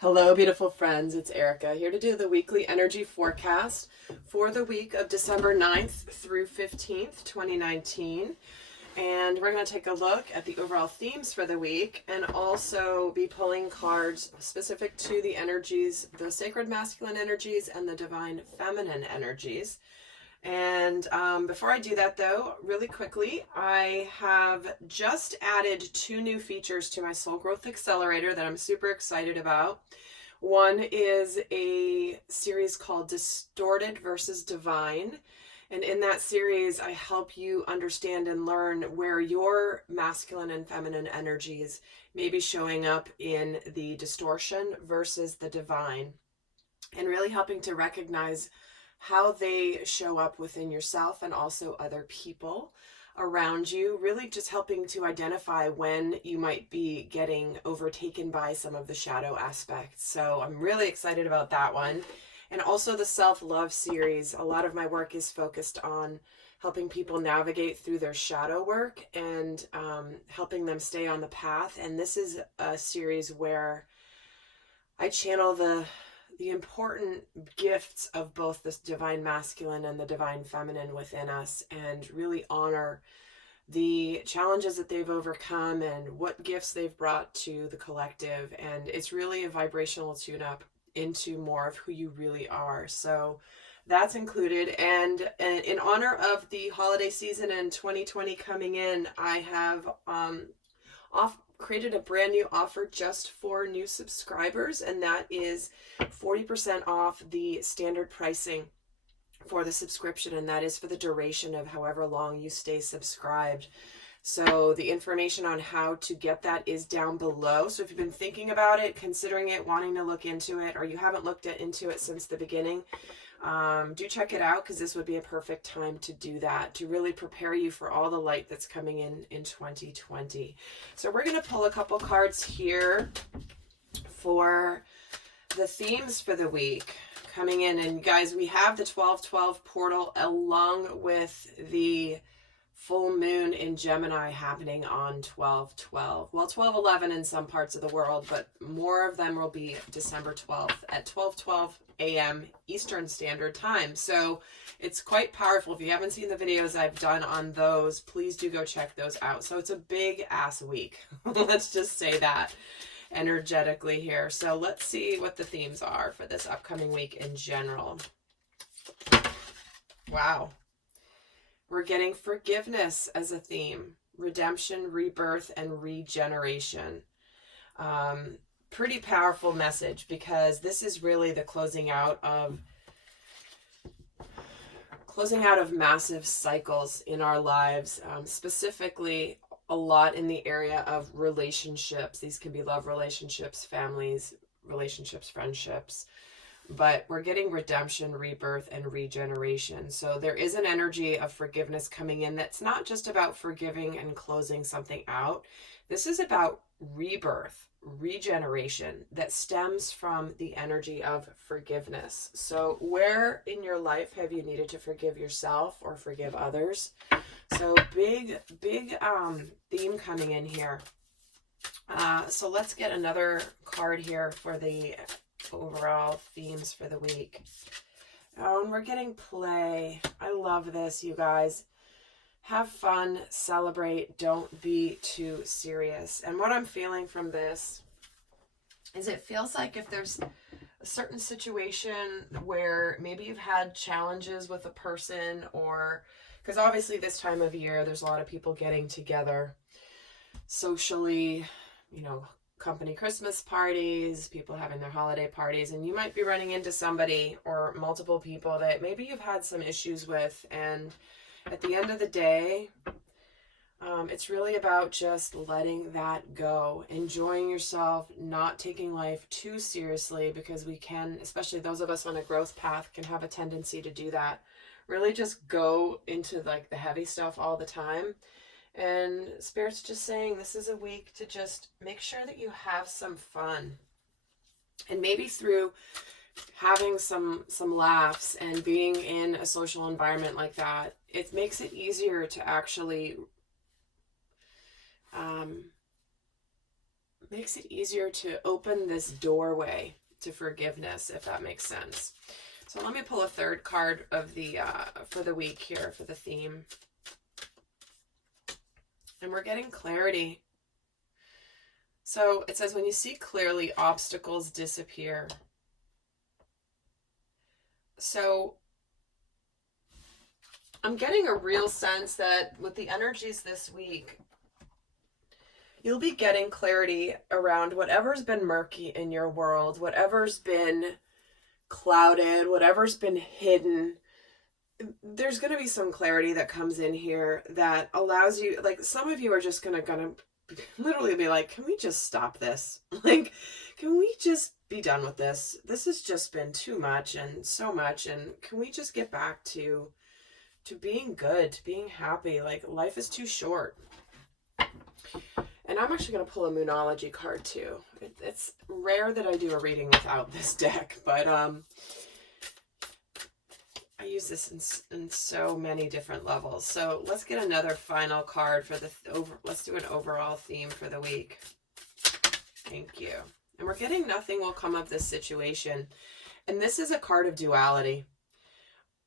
Hello, beautiful friends. It's Erika here to do the weekly energy forecast for the week of December 9th through 15th, 2019. And we're going to take a look at the overall themes for the week and also be pulling cards specific to the energies, the sacred masculine energies and the divine feminine energies. And before I do that, though, really quickly, I have just added 2 new features to my Soul Growth Accelerator that I'm super excited about. One is a series called Distorted versus Divine. And in that series, I help you understand and learn where your masculine and feminine energies may be showing up in the distortion versus the divine, and really helping to recognize how they show up within yourself and also other people around you, really just helping to identify when you might be getting overtaken by some of the shadow aspects. So I'm really excited about that one. And also the self-love series. A lot of my work is focused on helping people navigate through their shadow work and helping them stay on the path. And this is a series where I channel the important gifts of both this divine masculine and the divine feminine within us, and really honor the challenges that they've overcome and what gifts they've brought to the collective. And it's really a vibrational tune-up into more of who you really are. So that's included. And in honor of the holiday season in 2020 coming in, I have created a brand new offer just for new subscribers, and that is 40% off the standard pricing for the subscription, and that is for the duration of however long you stay subscribed. So the information on how to get that is down below. So if you've been thinking about it, considering it, wanting to look into it, or you haven't looked into it since the beginning, do check it out, because this would be a perfect time to do that, to really prepare you for all the light that's coming in 2020. So we're going to pull a couple cards here for the themes for the week coming in. And guys, we have the 12-12 portal along with the full moon in Gemini happening on 12-12. Well, 12-11 in some parts of the world, but more of them will be December 12th at 12:12 a.m. Eastern Standard Time. So it's quite powerful. If you haven't seen the videos I've done on those, please do go check those out. So it's a big ass week. Let's just say that energetically here. So let's see what the themes are for this upcoming week in general. Wow. We're getting forgiveness as a theme, redemption, rebirth, and regeneration. Pretty powerful message, because this is really the closing out of massive cycles in our lives, specifically a lot in the area of relationships. These can be love relationships, families, relationships, friendships. But we're getting redemption, rebirth, and regeneration. So there is an energy of forgiveness coming in that's not just about forgiving and closing something out. This is about rebirth, regeneration that stems from the energy of forgiveness. So where in your life have you needed to forgive yourself or forgive others? So big theme coming in here. So let's get another card here for the overall themes for the week. Oh, and we're getting play. I love this, you guys. Have fun, celebrate, don't be too serious. And what I'm feeling from this is it feels like if there's a certain situation where maybe you've had challenges with a person, or because obviously this time of year there's a lot of people getting together socially, you know, company Christmas parties, people having their holiday parties, and you might be running into somebody or multiple people that maybe you've had some issues with. And at the end of the day, it's really about just letting that go, enjoying yourself, not taking life too seriously, because we can, especially those of us on a growth path, can have a tendency to do that. Really just go into like the heavy stuff all the time. And Spirit's just saying this is a week to just make sure that you have some fun. And maybe through having some laughs and being in a social environment like that, it makes it easier to actually makes it easier to open this doorway to forgiveness, if that makes sense. So let me pull a third card of the for the week here, for the theme. And we're getting clarity. So it says, when you see clearly, obstacles disappear. So I'm getting a real sense that with the energies this week, you'll be getting clarity around whatever's been murky in your world, whatever's been clouded, whatever's been hidden. There's going to be some clarity that comes in here that allows you, like, some of you are just gonna literally be like, can we just stop this? Like, can we just be done with this? This has just been too much and so much, and can we just get back to being good, to being happy? Like, life is too short. And I'm actually going to pull a Moonology card too. It's rare that I do a reading without this deck, but I use this in so many different levels. So let's get another final card for let's do an overall theme for the week. Thank you. And we're getting nothing will come of this situation. And this is a card of duality.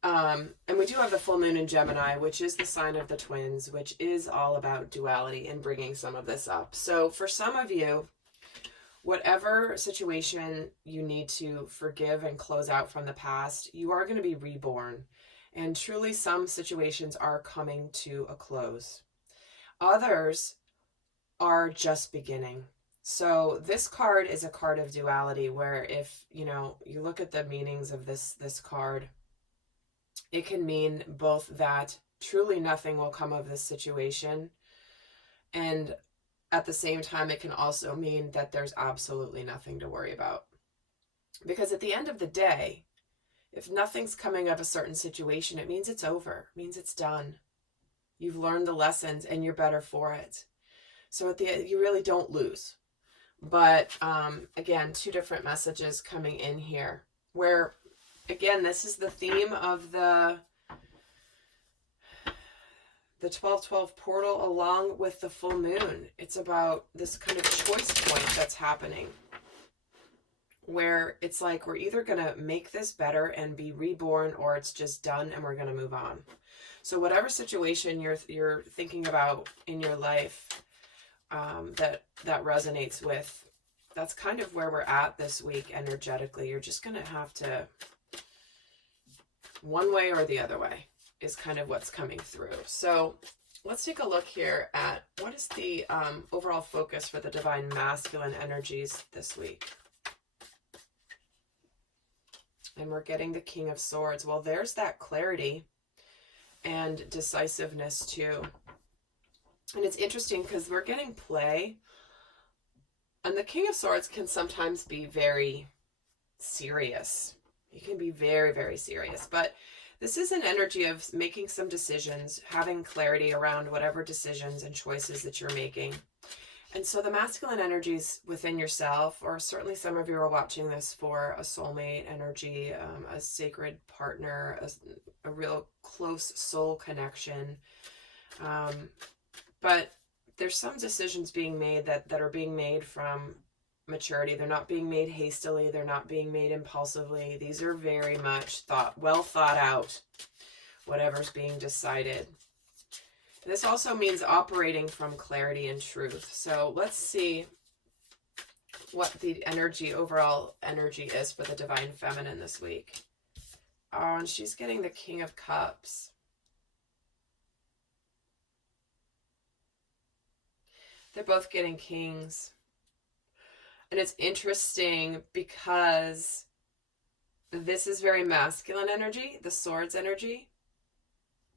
And we do have the full moon in Gemini, which is the sign of the twins, which is all about duality and bringing some of this up. So for some of you, whatever situation you need to forgive and close out from the past, you are going to be reborn. And truly, some situations are coming to a close. Others are just beginning. So this card is a card of duality, where if, you look at the meanings of this card, it can mean both that truly nothing will come of this situation, and at the same time, it can also mean that there's absolutely nothing to worry about. Because at the end of the day, if nothing's coming of a certain situation, it means it's over. It means it's done. You've learned the lessons and you're better for it. So you really don't lose. But again, two different messages coming in here, where again, this is the theme of the 12/12 portal, along with the full moon. It's about this kind of choice point that's happening, where it's like, we're either going to make this better and be reborn, or it's just done and we're going to move on. So whatever situation you're thinking about in your life that resonates with, that's kind of where we're at this week energetically. You're just going to have to, one way or the other way, is kind of what's coming through. So let's take a look here at what is the overall focus for the divine masculine energies this week. And we're getting the King of Swords. Well, there's that clarity and decisiveness too. And it's interesting because we're getting play. And the King of Swords can sometimes be very serious. You can be very, very serious. But this is an energy of making some decisions, having clarity around whatever decisions and choices that you're making. And so the masculine energies within yourself, or certainly some of you are watching this for a soulmate energy, a sacred partner, a real close soul connection. But there's some decisions being made that are being made from maturity. They're not being made hastily. They're not being made impulsively. These are very much well thought out, whatever's being decided. This also means operating from clarity and truth. So let's see what the overall energy is for the divine feminine this week. Oh, and she's getting the King of Cups. They're both getting kings. And it's interesting because this is very masculine energy, the swords energy.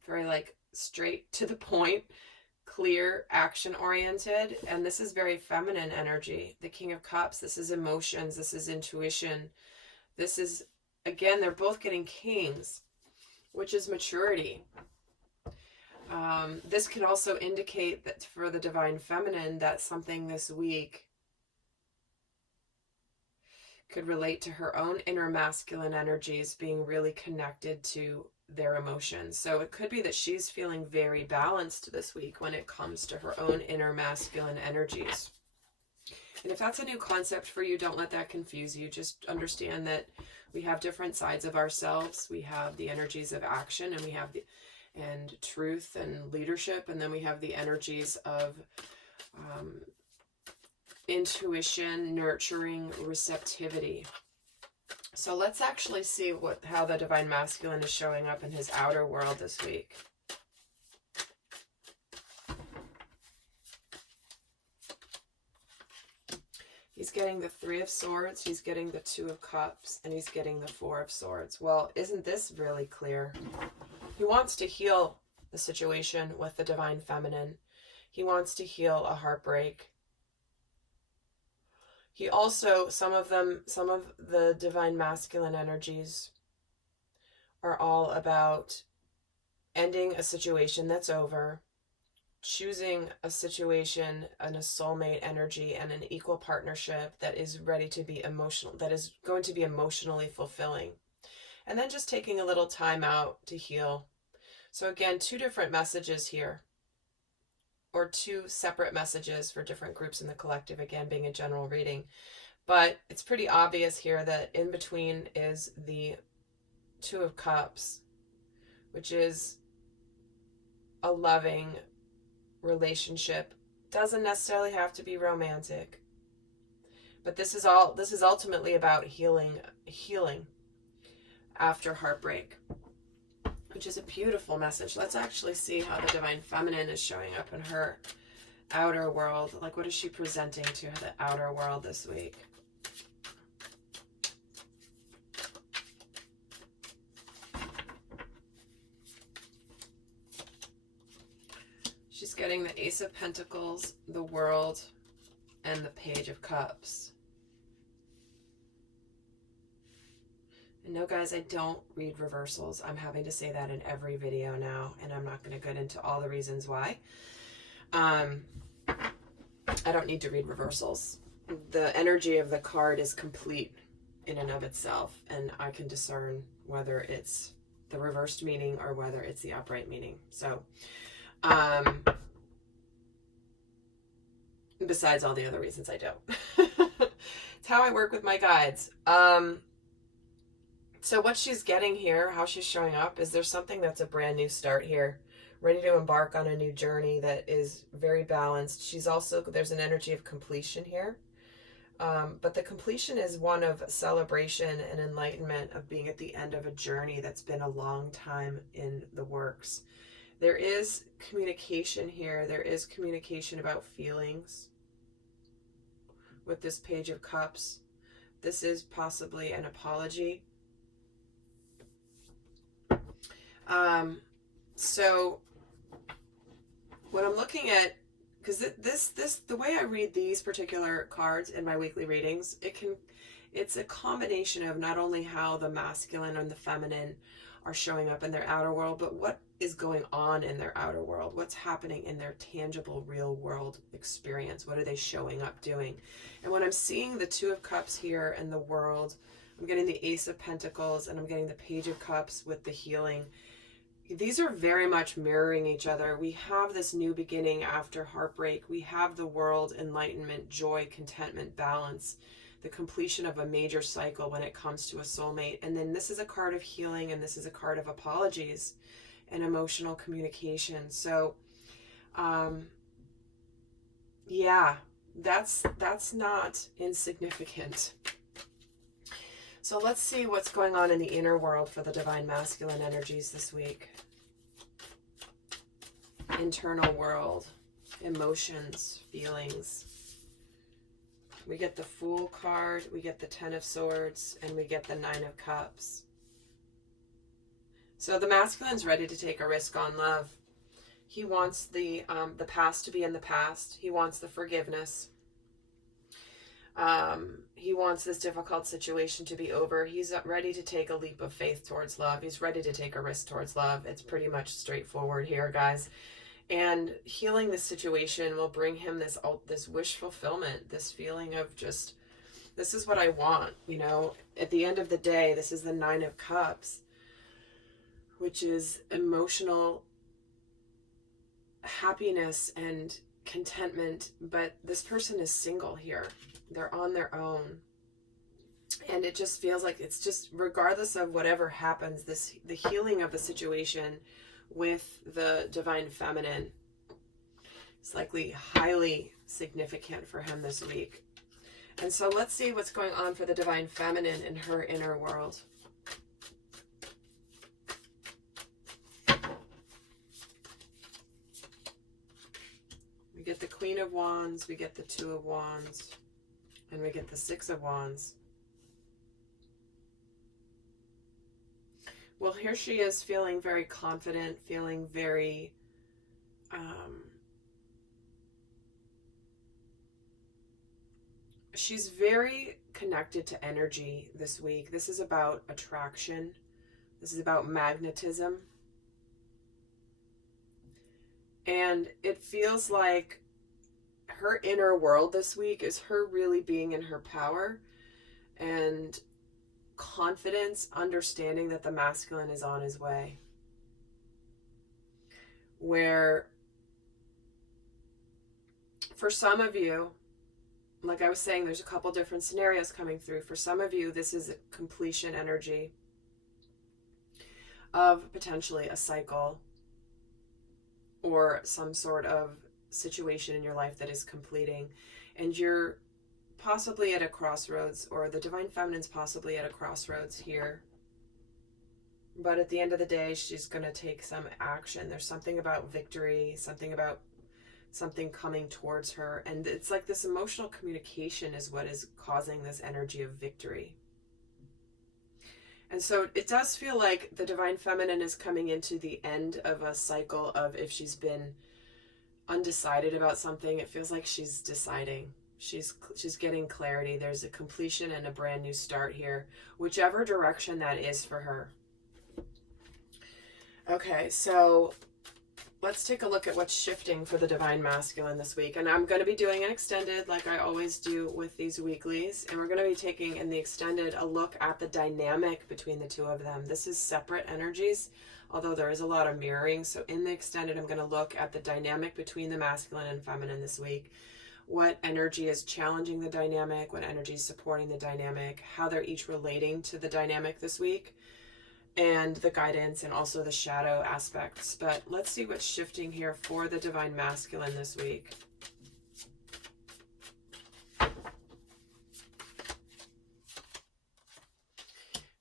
Very like straight to the point, clear, action oriented. And this is very feminine energy, the King of Cups. This is emotions. This is intuition. This is, again, they're both getting kings, which is maturity. This could also indicate that for the divine feminine, that something this week could relate to her own inner masculine energies being really connected to their emotions. So it could be that she's feeling very balanced this week when it comes to her own inner masculine energies. And if that's a new concept for you, don't let that confuse you. Just understand that we have different sides of ourselves. We have the energies of action, and we have the and truth and leadership, and then we have the energies of intuition, nurturing, receptivity. So let's actually see how the divine masculine is showing up in his outer world this week. He's getting the 3 of Swords, he's getting the 2 of Cups, and he's getting the 4 of Swords. Well, isn't this really clear? He wants to heal the situation with the divine feminine. He wants to heal a heartbreak. He also, some of the divine masculine energies are all about ending a situation that's over, choosing a situation and a soulmate energy and an equal partnership that is ready to be emotional, that is going to be emotionally fulfilling. And then just taking a little time out to heal. So again, 2 different messages here, or 2 separate messages for different groups in the collective, again, being a general reading. But it's pretty obvious here that in between is the 2 of Cups, which is a loving relationship. Doesn't necessarily have to be romantic. But this is ultimately about healing after heartbreak, which is a beautiful message. Let's actually see how the divine feminine is showing up in her outer world. Like, what is she presenting to the outer world this week? She's getting the Ace of Pentacles, the World, and the Page of Cups. And no, guys, I don't read reversals. I'm having to say that in every video now, and I'm not going to get into all the reasons why. I don't need to read reversals. The energy of the card is complete in and of itself, and I can discern whether it's the reversed meaning or whether it's the upright meaning. So, besides all the other reasons I don't. It's how I work with my guides. So what she's getting here, how she's showing up, is there's something that's a brand new start here, ready to embark on a new journey that is very balanced. She's also, there's an energy of completion here. But the completion is one of celebration and enlightenment, of being at the end of a journey that's been a long time in the works. There is communication here. There is communication about feelings with this Page of Cups. This is possibly an apology. So what I'm looking at, because the way I read these particular cards in my weekly readings, it's a combination of not only how the masculine and the feminine are showing up in their outer world, but what is going on in their outer world, what's happening in their tangible real world experience, what are they showing up doing. And when I'm seeing the 2 of Cups here in the World, I'm getting the Ace of Pentacles, and I'm getting the Page of Cups with the healing. These are very much mirroring each other. We have this new beginning after heartbreak. We have the World, enlightenment, joy, contentment, balance, the completion of a major cycle when it comes to a soulmate. And then this is a card of healing, and this is a card of apologies and emotional communication. So, yeah, that's not insignificant. So let's see what's going on in the inner world for the divine masculine energies this week. Internal world, emotions, feelings. We get the Fool card, we get the 10 of Swords, and we get the 9 of Cups. So the masculine's ready to take a risk on love. He wants the past to be in the past. He wants the forgiveness. He wants this difficult situation to be over. He's ready to take a leap of faith towards love. He's ready to take a risk towards love. It's pretty much straightforward here, guys. And healing this situation will bring him this wish fulfillment, this feeling of just, this is what I want, you know. At the end of the day, this is the 9 of Cups, which is emotional happiness and contentment, but this person is single here. They're on their own. And it just feels like it's just, regardless of whatever happens, the healing of the situation with the divine feminine is likely highly significant for him this week. And so let's see what's going on for the divine feminine in her inner world. We get the Queen of Wands, we get the Two of Wands, and we get the Six of Wands. Well, here she is feeling very confident, feeling very she's very connected to energy this week. This is about attraction. This is about magnetism. And it feels like her inner world this week is her really being in her power and confidence, understanding that the masculine is on his way. Where for some of you, like I was saying, there's a couple different scenarios coming through. For some of you, this is a completion energy of potentially a cycle or some sort of situation in your life that is completing, and you're possibly at a crossroads, or the divine feminine's possibly at a crossroads here. But at the end of the day, she's going to take some action. There's something about victory, something about something coming towards her. And it's like this emotional communication is what is causing this energy of victory. And so it does feel like the divine feminine is coming into the end of a cycle of, if she's been undecided about something, it feels like she's deciding. She's getting clarity. There's a completion and a brand new start here, whichever direction that is for her. Okay, so let's take a look at what's shifting for the divine masculine this week. And I'm going to be doing an extended, like I always do with these weeklies. And we're going to be taking in the extended a look at the dynamic between the two of them. This is separate energies, although there is a lot of mirroring. So in the extended, I'm going to look at the dynamic between the masculine and feminine this week. What energy is challenging the dynamic, what energy is supporting the dynamic, how they're each relating to the dynamic this week, and the guidance and also the shadow aspects. But let's see what's shifting here for the divine masculine this week.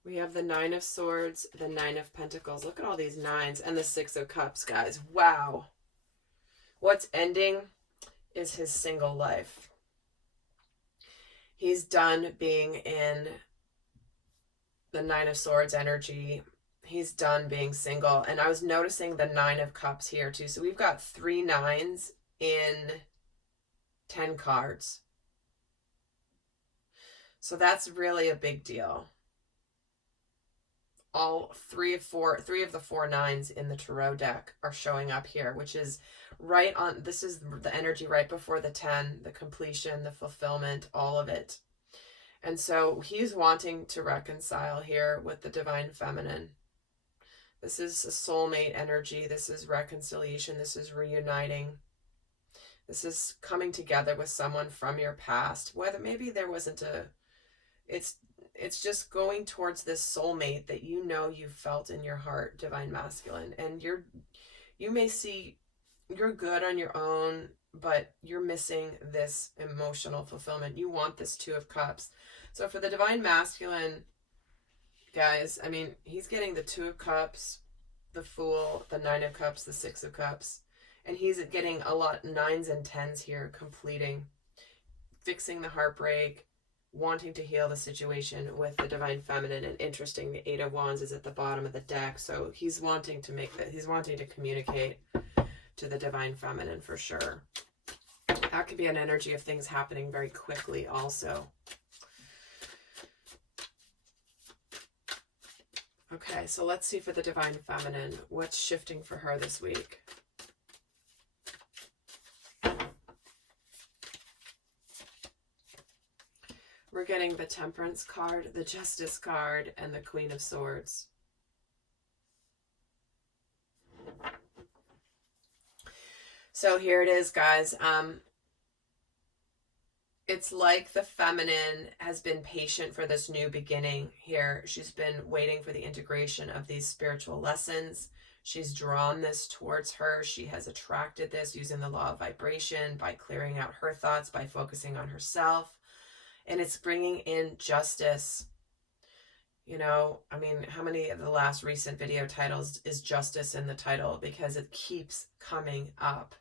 We have the Nine of Swords, the Nine of Pentacles. Look at all these nines, and the Six of Cups, guys. Wow. What's ending is his single life. He's done being in the Nine of Swords energy. He's done being single. And I was noticing the Nine of Cups here too. So we've got 3 nines in 10 cards. So that's really a big deal. All three of the 4 nines in the tarot deck are showing up here, which is right on. This is the energy right before the 10, the completion, the fulfillment, all of it. And so he's wanting to reconcile here with the divine feminine. This is a soulmate energy. This is reconciliation. This is reuniting. This is coming together with someone from your past. Whether maybe there wasn't a, it's just going towards this soulmate that you know you felt in your heart, divine masculine. And you may see you're good on your own, but you're missing this emotional fulfillment. You want this Two of Cups. So for the divine masculine, guys, I mean, he's getting the Two of Cups, the Fool, the Nine of Cups, the Six of Cups. And he's getting a lot 9s and 10s here, completing, fixing the heartbreak, wanting to heal the situation with the divine feminine. And interesting, the Eight of Wands is at the bottom of the deck. So he's wanting to make that, he's wanting to communicate to the divine feminine for sure. That could be an energy of things happening very quickly also. Okay, so let's see for the divine feminine, what's shifting for her this week. We're getting the Temperance card, the Justice card, and the Queen of Swords. So here it is, guys. it's like the feminine has been patient for this new beginning here. She's been waiting for the integration of these spiritual lessons. She's drawn this towards her. She has attracted this using the law of vibration, by clearing out her thoughts, by focusing on herself. And it's bringing in justice. You know, I mean, how many of the last recent video titles is justice in the title? Because it keeps coming up.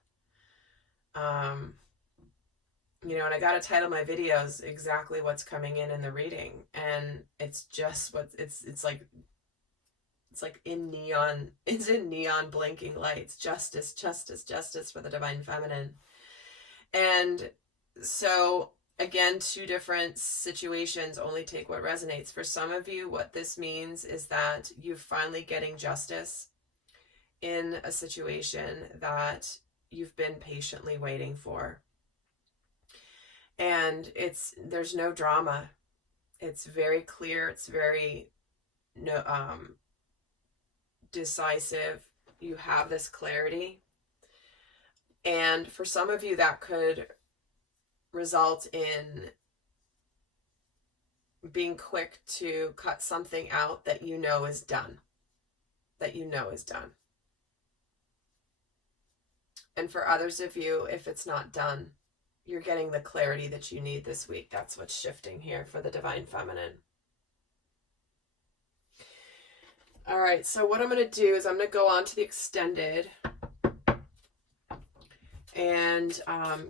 You know, and I got to title my videos exactly what's coming in the reading. And it's just what it's like in neon, it's in neon blinking lights. Justice, justice, justice for the divine feminine. And so again, two different situations, only take what resonates. For some of you, what this means is that you're finally getting justice in a situation that you've been patiently waiting for. And there's no drama. It's very clear. It's very decisive. You have this clarity. And for some of you, that could result in being quick to cut something out that you know is done. That you know is done. And for others of you, if it's not done, you're getting the clarity that you need this week. That's what's shifting here for the divine feminine. All right, so what I'm going to do is I'm going to go on to the extended and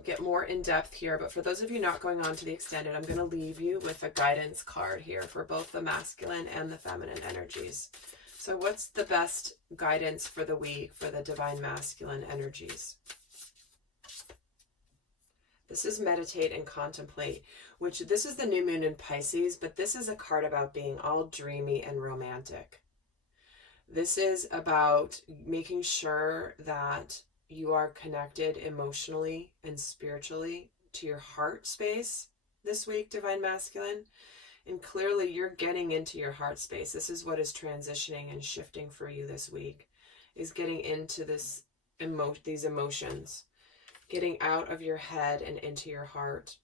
get more in depth here. But for those of you not going on to the extended, I'm going to leave you with a guidance card here for both the masculine and the feminine energies. So what's the best guidance for the week for the divine masculine energies? This is meditate and contemplate, which this is the new moon in Pisces, but this is a card about being all dreamy and romantic. This is about making sure that you are connected emotionally and spiritually to your heart space this week, divine masculine. And clearly you're getting into your heart space. This is what is transitioning and shifting for you this week, is getting into these emotions. Getting out of your head and into your heart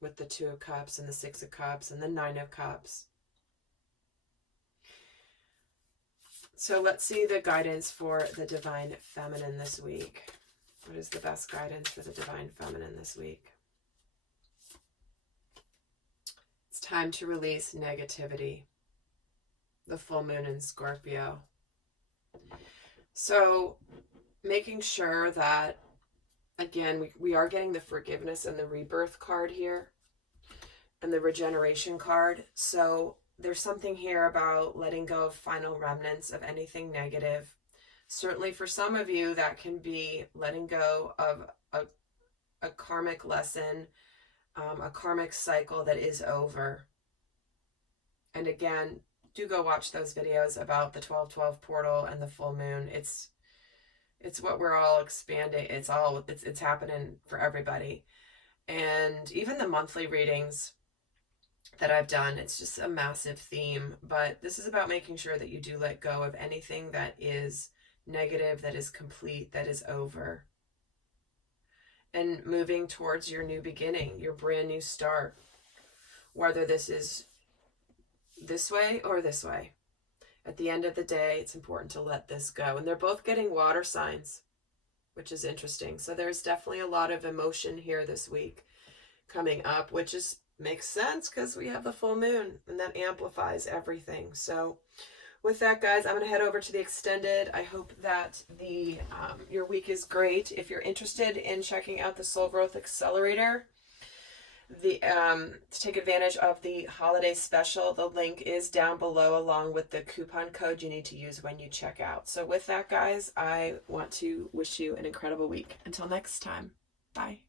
with the 2 of Cups and the 6 of Cups and the 9 of Cups. So let's see the guidance for the divine feminine this week. What is the best guidance for the divine feminine this week? It's time to release negativity. The full moon in Scorpio. So making sure that, again, we are getting the forgiveness and the rebirth card here and the regeneration card. So there's something here about letting go of final remnants of anything negative. Certainly for some of you, that can be letting go of a karmic lesson, a karmic cycle that is over. And again, do go watch those videos about the 12/12 portal and the full moon. It's what we're all expanding. It's happening for everybody. And even the monthly readings that I've done, it's just a massive theme. But this is about making sure that you do let go of anything that is negative, that is complete, that is over. And moving towards your new beginning, your brand new start. Whether this is this way or this way. At the end of the day, it's important to let this go. And they're both getting water signs, which is interesting. So there's definitely a lot of emotion here this week coming up, which makes sense because we have the full moon and that amplifies everything. So with that, guys, I'm going to head over to the extended. I hope that your week is great. If you're interested in checking out the Soul Growth Accelerator, to take advantage of the holiday special, the link is down below along with the coupon code you need to use when you check out. So with that, guys, I want to wish you an incredible week. Until next time, bye.